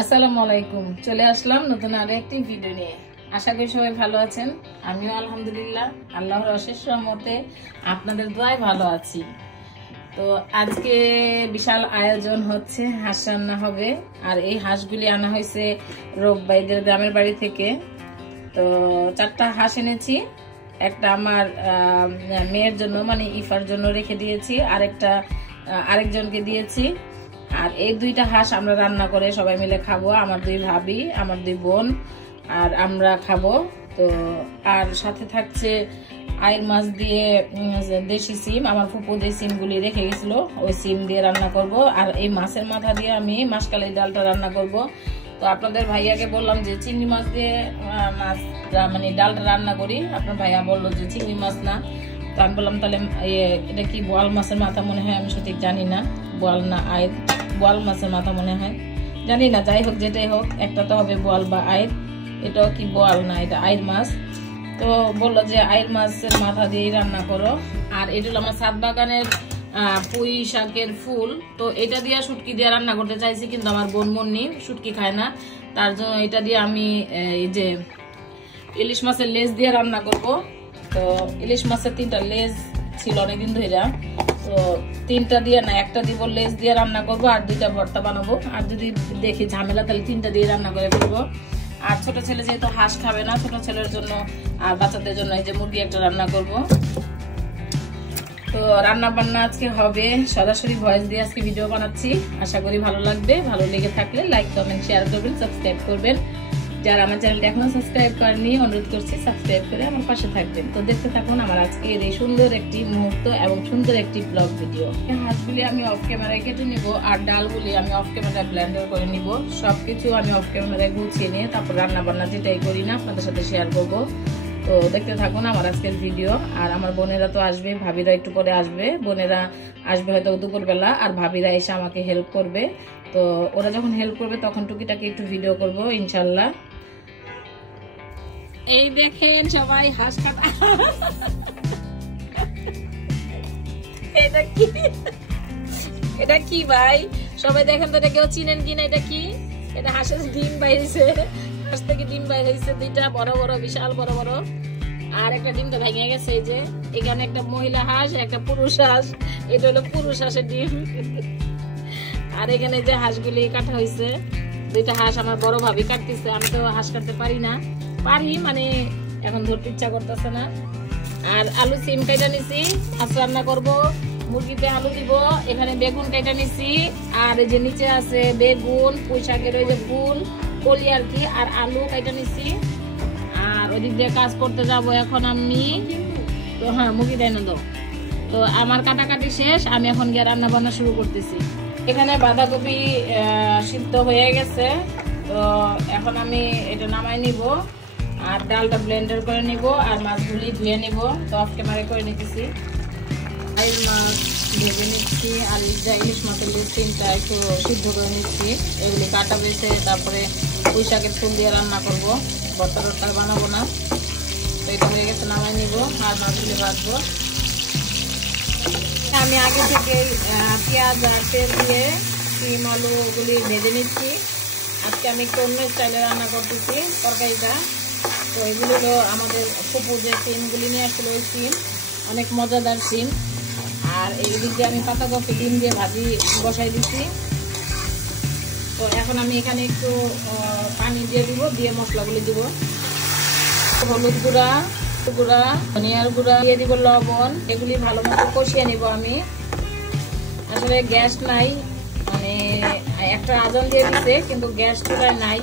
আসসালামু আলাইকুম। চলে আসলাম নতুন আরো একটি ভিডিও নিয়ে। আশা করি সবাই ভালো আছেন। আমিও আলহামদুলিল্লাহ আল্লাহর অশেষ রহমতে আপনাদের দোয়ায় ভালো আছি। তো আজকে বিশাল আয়োজন হচ্ছে, হাঁস রান্না হবে। আর এই হাঁসগুলি আনা হয়েছে রোববাইদের গ্রামের বাড়ি থেকে। তো 4টা হাঁস এনেছি। একটা আমার মেয়ের জন্য মানে ইফার জন্য রেখে দিয়েছি, আরেকজনকে দিয়েছি। আর এই 2টা হাঁস আমরা রান্না করে সবাই মিলে খাবো, আমার 2 ভাবি, আমার 2 বোন আর আমরা খাবো। তো আর সাথে থাকছে আইর মাছ দিয়ে দেশি সিম, আমার ফুপু যে সিমগুলি রেখে গেছিল ওই সিম দিয়ে রান্না করব। আর এই মাছের মাথা দিয়ে আমি মাসকালের ডালটা রান্না করব। তো আপনাদের ভাইয়াকে বললাম যে চিংড়ি মাছ দিয়ে মাছ মানে ডালটা রান্না করি। আপনার ভাইয়া বললো যে চিংড়ি মাছ না। তো আমি বললাম তাহলে এটা কি বোয়াল মাছের মাথা মনে হয়, আমি সঠিক জানি না, বোয়াল না আইর, বোয়াল মাছের মাথা মনে হয়, জানি না। যাই হোক, যেটাই হোক, একটা তো হবে বোয়াল বা আইর। এটাও কি বোয়াল না, এটা আইর মাছ। তো বললো যে আইর মাছের মাথা দিয়েই রান্না করো। আর এটা হলো আমার ছাদ বাগানের পুঁই শাকের ফুল। তো এটা দিয়ে শুটকি দিয়ে রান্না করতে চাইছি, কিন্তু আমার বোন মন্নি শুটকি খায় না, তার জন্য এটা দিয়ে আমি এই যে ইলিশ মাছের লেজ দিয়ে রান্না করব। তো ইলিশ মাছের 3টা লেজ ছিল অনেকদিন ধরে, তো 3টা দিয়ে না, একটা দিব লেজ দিয়ে রান্না করব আর 2টা ভর্তা বানাবো। আর যদি দেখি ঝামেলা তাহলে 3টা দিয়ে রান্না করে ফেলবো। আর ছোট ছেলে যেহেতু হাঁস খাবে না, ছোট ছেলের জন্য আর বাচ্চাদের জন্য এই যে মুরগি একটা রান্না করব। তো রান্না বান্না আজকে হবে, সরাসরি ভয়েস দিয়ে আজকে ভিডিও বানাচ্ছি। আশা করি ভালো লাগবে। ভালো লেগে থাকলে লাইক কমেন্ট শেয়ার করবেন, সাবস্ক্রাইব করবেন। যারা আমার চ্যানেলটা এখনো সাবস্ক্রাইব করেনি অনুরোধ করছি সাবস্ক্রাইব করে আমার পাশে থাকবেন। তো দেখতে থাকুন আমার আজকের এই সুন্দর একটি মুহূর্ত এবং সুন্দর একটি ব্লগ ভিডিও। হাঁসগুলি আমি অফ ক্যামেরায় কেটে নিব আর ডালগুলি আমি অফ ক্যামেরায় ব্লেন্ডার করে নিব। সবকিছু আমি অফ ক্যামেরায় গুছিয়ে নিয়ে তারপর রান্না বান্না যেটাই করি না আপনাদের সাথে শেয়ার করবো। তো দেখতে থাকুন আমার আজকের ভিডিও। আর আমার বোনেরা তো আসবে, ভাবিরা একটু পরে আসবে। বোনেরা আসবে হয়তো দুপুরবেলা, আর ভাবিরা এসে আমাকে হেল্প করবে। তো ওরা যখন হেল্প করবে তখন টুকিটাকি একটু ভিডিও করব ইনশাল্লাহ। এই দেখেন সবাই হাঁস কাটা। এটা কি ভাই, সবাই দেখেন তো, এটা কেউ চিনেন কিনা? এটা কি? এটা হাঁসের ডিম বাইরেছে, হাঁস থেকে ডিম বাইরে হয়েছে 2টা বড় বড়, বিশাল বড় বড়। আর একটা ডিম তো ভেঙে গেছে। এই যে এখানে একটা মহিলা হাঁস, একটা পুরুষ হাঁস। এটা হলো পুরুষ হাঁসের ডিম। আর এখানে যে হাঁসগুলি কাটা হয়েছে, 2টা হাঁস আমার বড় ভাবি কাটতেছে। আমি তো হাঁস কাটতে পারি না, পারি মানে এখন ধরতে ইচ্ছা করতেছে না। আর আলু সিম কাটা নিছি, মাছ রান্না করব, মুরগিতে আলু দিব। এখানে বেগুন কাটা নিছি, আর এই যে নিচে আছে বেগুন, পুঁই শাকের ওই যে ফুল কলি আর কি, আর আলু কাটা নিছি। আর ওদিক দিয়ে কাজ করতে যাব এখন আমি। তো হ্যাঁ, মুরগি দেয় না দাও। তো আমার কাটাকাটি শেষ, আমি এখন গিয়ে রান্না বান্না শুরু করতেছি। এখানে বাঁধাকপি সিদ্ধ হয়ে গেছে। তো এখন আমি এটা নামাই নিব আর ডালটা ব্লেন্ডার করে নিব আর মাছগুলি ধুয়ে নিব। তো অফ ক্যামেরা করে নিতেছি। আইর মাছ ভেজে নিচ্ছি আর ইলিশ মাছের লেজ 3টা একটু সিদ্ধ করে নিচ্ছি। এগুলি কাটা বেছে তারপরে পুঁই শাকের ফুল দিয়ে রান্না করব, ভর্তা টর্তা বানাবো না। তো এটা হয়ে গেছে, নামাই নিব আর মাছগুলি ভাজবো। আমি আগে থেকে পেঁয়াজ আর তেল দিয়ে সিম আলু ওগুলি ভেজে নিচ্ছি। আজকে আমি একটু অন্য স্টাইলে রান্না করতেছি তরকারিটা। তো এগুলো হলো আমাদের ফুপু যে সিমগুলি নিয়ে আসছিল, ওই সিম, অনেক মজাদার সিম। আর এই দিক দিয়ে আমি পাতাকপি ডিম দিয়ে ভাজি বসাই দিচ্ছি। তো এখন আমি এখানে একটু পানি দিয়ে দিব, দিয়ে মশলাগুলি দিব। হলুদ গুঁড়া, ধনিয়ার গুঁড়া দিয়ে দিব, লবণ। এগুলি ভালো মতো কষিয়ে নিব আমি। আসলে গ্যাস নাই, মানে একটা আজান দিয়ে দিতে, কিন্তু গ্যাস চুলায় নাই।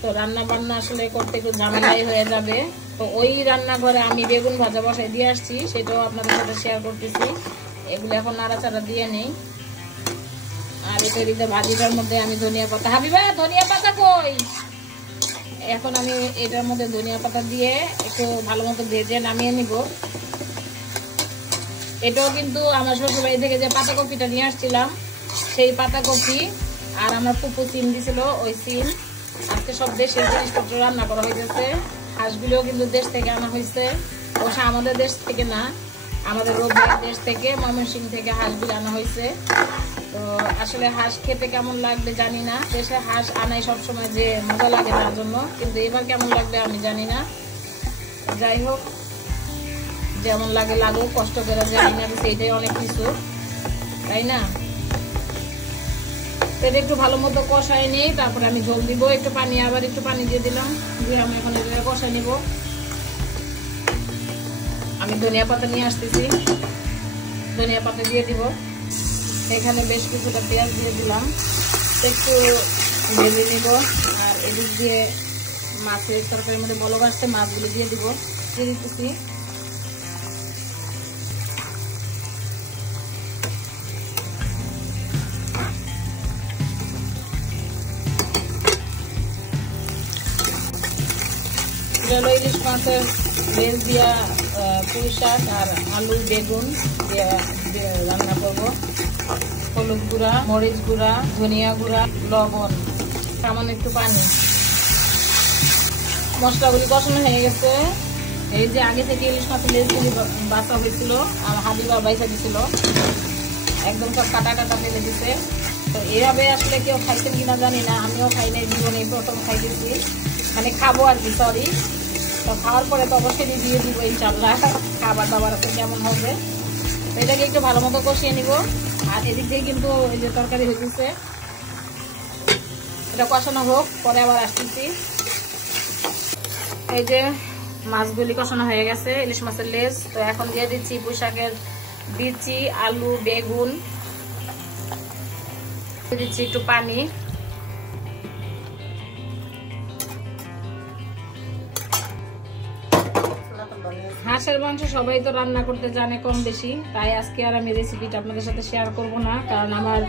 তো রান্না বান্না আসলে করতে একটু ঝামেলাই হয়ে যাবে। তো ওই রান্নাঘরে আমি বেগুন ভাজা বসাই দিয়ে আসছি, সেটাও আপনাদের সাথে শেয়ার করতেছি। এগুলো এখন নাড়াচাড়া দিয়ে নেই। আর এটা দিতে ভাজিটার মধ্যে আমি ধনিয়া পাতা, হাবিবা ধনিয়া পাতা কই? এখন আমি এটার মধ্যে ধনিয়া পাতা দিয়ে একটু ভালো মতো ভেজে নামিয়ে নিব। এটাও কিন্তু আমার শ্বশুরবাড়ি থেকে যে পাতাকপিটা নিয়ে আসছিলাম সেই পাতাকপি, আর আমার ফুপু সিম দিছিল ওই সিম। আজকে সব দেশের জিনিসপত্র রান্না করা হয়েছে। হাঁসগুলিও কিন্তু দেশ থেকে আনা হয়েছে, অবশ্য আমাদের দেশ থেকে না, আমাদের রোববার দেশ থেকে, ময়মনসিংহ থেকে হাঁসগুলি আনা হয়েছে। তো আসলে হাঁস খেতে কেমন লাগবে জানি না, দেশে হাঁস আনাই সবসময় যে মজা লাগে তার জন্য, কিন্তু এবার কেমন লাগবে আমি জানি না। যাই হোক, যেমন লাগে লাগুক, কষ্ট করে যাই না সেইটাই অনেক কিছু, তাই না? এটা একটু ভালো মতো কষাই নেই, তারপরে আমি ঝোল দিব, একটু পানি, আবার একটু পানি দিয়ে দিলাম, দিয়ে আমি এখন এটা কষাই নিব। আমি ধনিয়া পাতা নিয়ে আসতেছি, ধনিয়া পাতা দিয়ে দিব। এখানে বেশ কিছুটা পেঁয়াজ দিয়ে দিলাম, একটু ভেজে নিব। আর এদিক দিয়ে মাছের তরকারির মধ্যে বলক আসছে, মাছগুলো দিয়ে দিব, দিয়ে দিতেছি। ইলিশ মাছের লেজ দিয়া পুঁই শাক আর আলু বেগুন দিয়ে রান্না করবো। হলুদ গুঁড়া, মরিচ গুঁড়া, ধনিয়া গুঁড়া, লবণ, সামান্য একটু পানি। মশলাগুলি কষানো হয়ে গেছে। এই যে আগে থেকে ইলিশ মাছের লেজগুলি বাছা হয়েছিল আর হাবিবা বাইসা দিছিল, একদম সব কাটা কাটা ফেলে দিছে। তো এইভাবে আসলে কেউ খাইছেন কিনা জানি না, আমিও খাই নাই জীবনে, প্রথম খাইতেছি, মানে খাবো আর কি, সরি। তো খাওয়ার পরে তো অবশ্যই দিয়ে দিব ইনশাল্লাহ, খাবার দাবার কেমন হবে। তো এটাকে একটু ভালো মতো কষিয়ে নিব। আর এদিক দিয়ে কিন্তু এই যে তরকারি হয়েছে, এটা কষানো হোক, পরে আবার আসতেছি। এই যে মাছগুলি কষানো হয়ে গেছে, ইলিশ মাছের লেজ। তো এখন দিয়ে দিচ্ছি পুঁই শাকের বিচি, আলু, বেগুন, দিচ্ছি একটু পানি। হাঁসের মাংস সবাই তো রান্না করতে জানে কম বেশি, তাই আজকে আর আমি রেসিপিটা আপনাদের সাথে শেয়ার করব না, কারণ আমার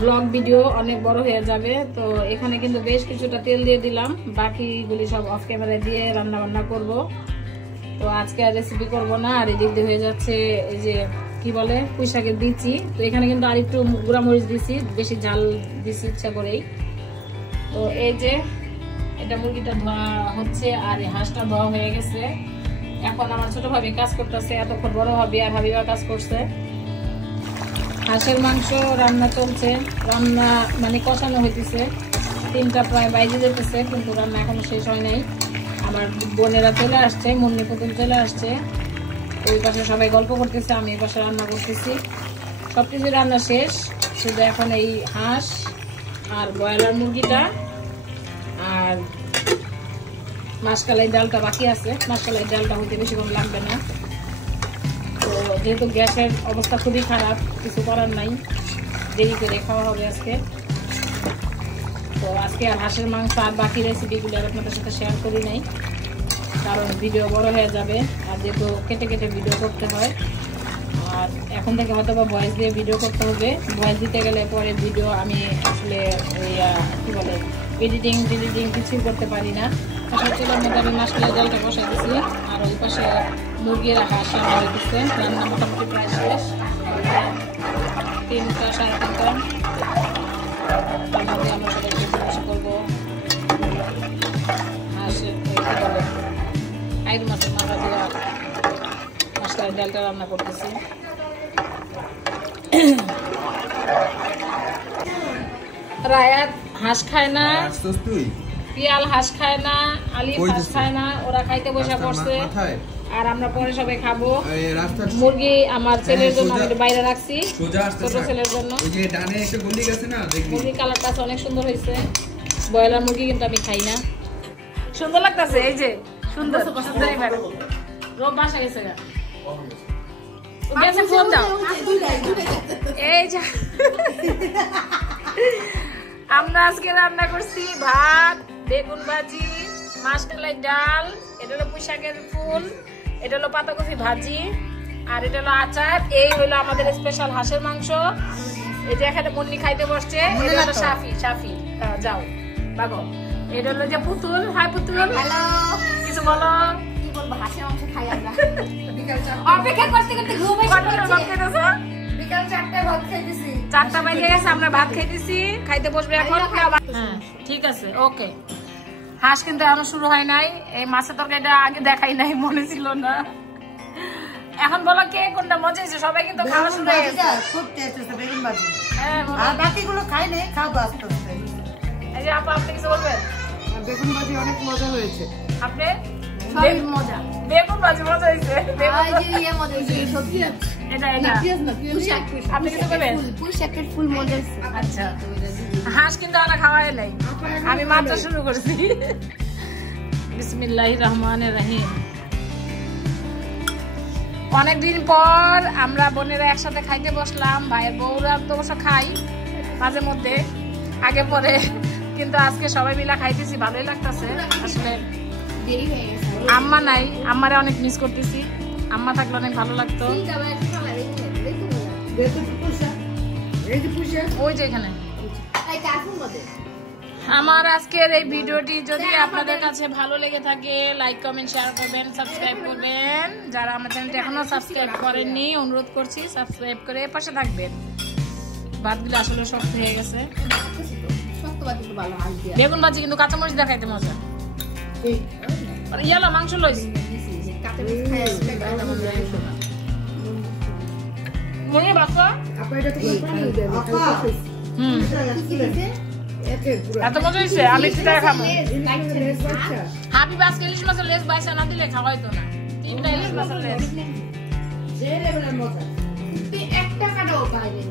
ব্লগ ভিডিও অনেক বড় হয়ে যাবে। তো এখানে কিন্তু বেশ কিছুটা তেল দিয়ে দিলাম, বাকিগুলি সব অফ ক্যামেরায় দিয়ে রান্না বান্না করব। তো আজকে আর রেসিপি করব না। আর এদিক দিয়ে হয়ে যাচ্ছে এই যে কি বলে পুঁই শাকের বিচি। তো এখানে কিন্তু আর একটু গুঁড়া মরিচ দিছি, বেশি ঝাল দিছি ইচ্ছা করেই। তো এই যে এটা মুরগিটা ধোয়া হচ্ছে আর হাঁসটা ধোয়া হয়ে গেছে। এখন আমার ছোট ভাবি কাজ করতেছে, এতক্ষণ বড় ভাবি আর হাবিবা কাজ করছে। হাঁসের মাংস রান্না চলছে, রান্না মানে কষানো হইতেছে, 3টা প্রায় বাইরে যেতেছে, কিন্তু রান্না এখনো শেষ হয় নাই। আমার বোনেরা চলে আসছে, মুন্নি পুতুল চলে আসছে, ওই পাশে সবাই গল্প করতেছে, আমি এই পাশে রান্না করতেছি। সবকিছু রান্না শেষ, শুধু এখন এই হাঁস আর ব্রয়লার মুরগিটা আর মাসকালাই ডালটা বাকি আছে। মাসকালাই ডালটা হতে বেশিক্ষণ লাগবে না। তো যেহেতু গ্যাসের অবস্থা খুবই খারাপ, কিছু করার নাই, দেরি করে খাওয়া হবে আজকে। তো আজকে আর হাঁসের মাংস আর বাকি রেসিপিগুলো আর আপনাদের সাথে শেয়ার করি নাই, কারণ ভিডিও বড় হয়ে যাবে, আর যেহেতু কেটে কেটে ভিডিও করতে হয়। আর এখন থেকে হয়তো বা ভয়েস দিয়ে ভিডিও করতে হবে, ভয়েস দিতে গেলে পরে ভিডিও আমি আসলে ওই কি বলে এডিটিং কিছুই করতে পারি না। চুলার মধ্যে আমি মাসকালাই ডালটা বসাই দিচ্ছি, আর ওই পাশে মুরগির হাঁস রান্না হয়ে দিচ্ছে। রান্না মোটামুটি প্রায় শেষ, 3টা 3:30। তার মধ্যে আমরা সবাই বসে করবো হাঁসের কি বলে আইর মাছের মাথা দিয়ে মাসকালাই ডালটা রান্না করতেছি। রায়াত হাঁস খায় না, পিয়াল হাঁস খায় না, আলিফ হাঁস খায় না, ওরা খাইতে বসে পড়ছে। আর আমরা পরে সবাই খাবো। মুরগি আমার ছেলের জন্য আমি বাইরে রাখছি, ছোট ছেলের জন্য। মুরগির কালারটা অনেক সুন্দর হয়েছে। ব্রয়লার মুরগি কিন্তু আমি খাই না। সুন্দর লাগতেছে, এই যে সুন্দর রোব বাসা গেছে ফোন দাও। এই যে আমরা আজকে রান্না করছি ভাত, বেগুন ভাজি, মাসকালাই ডাল, এটা হলো পুঁই শাকের ফুল, এটা হলো পাতাকপি ভাজি, আর এটা হলো আচার। এই হলো আমাদের স্পেশাল হাঁসের মাংস। এই যে এখানে মুন্নি খাইতে বসছে, এটা হলো সাফি যাও বাগো। এটা হলো যে পুতুল। হাই পুতুল, হ্যালো, কিছু বলো। কি বলবো, হাঁসের মাংস খাই আমরা। অপেক্ষা করতে করতে ঘুম এসেছে। বিকাল 4টায় ভাত খাইতেছি, 4টা বেজে গেছে, আমরা ভাত খাইতেছি, খাইতে বসবে এখন। হ্যাঁ ঠিক আছে, ওকে। হাঁস কিন্তু এখনো শুরু হয় নাই। এই মাছের তরকারিটা আগে দেখাই নাই, মনে ছিল না। এখন বলো কে কোনটা মজা হয়েছে? সবাই কিন্তু খাওয়া শুরু হয়ে গেছে। খুব টেস্ট হয়েছে বেগুন ভাজি। হ্যাঁ, আর বাকিগুলো খাই নাই, খাবো আস্তে আস্তে। এই যে আপা, আপনি কিছু বলবেন? বেগুন ভাজি অনেক মজা হয়েছে। আপনি? সবই মজা। বেগুন ভাজি মজা হয়েছে। আর এই যে ইয়ে মজা হয়েছে, সবজি আছে। এটা আপনি কিছু বলবেন? পুঁই শাকের ফুল মজা হয়েছে। আচ্ছা, হাঁস কিন্তু আমরা খাওয়াই নাই, আমি মাত্র শুরু করছি। বিসমিল্লাহির রহমানির রহিম। অনেকদিন পর আমরা বোনেরা একসাথে খাইতে বসলাম। ভাইয়ের বউরা তো অবশ্য খাই মাঝে মধ্যে, আগে পরে, কিন্তু আজকে সবাই মিলে খাইতেছি, ভালোই লাগতেছে। আসলে দেরি হয়ে গেছে। আম্মা নাই, আম্মারে অনেক মিস করতেছি। আম্মা থাকলে অনেক ভালো লাগতো। ওই যে এখানে আমার আজকের এই ভিডিওটি যদি আপনাদের কাছে ভালো লেগে থাকে, লাইক কমেন্ট শেয়ার করবেন, সাবস্ক্রাইব করবেন। যারা আমার চ্যানেলটি এখনো সাবস্ক্রাইব করেননি, অনুরোধ করছি সাবস্ক্রাইব করে পাশে থাকবেন। ভাতগুলো আসলে শক্ত হয়ে গেছে। বেগুন ভাজি কিন্তু কাঁচামরিচ দেখাইতে মজা। ইয়ালা মাংস লইছি। এত মজা হয়েছে, আমি সেটা খাবো। হাবিব আজকে ইলিশ মাছের লেজ বাইসা না দিলে খাওয়াই তো না। 3টা ইলিশ মাছের লেজ। একটা কাটাও পাইনি।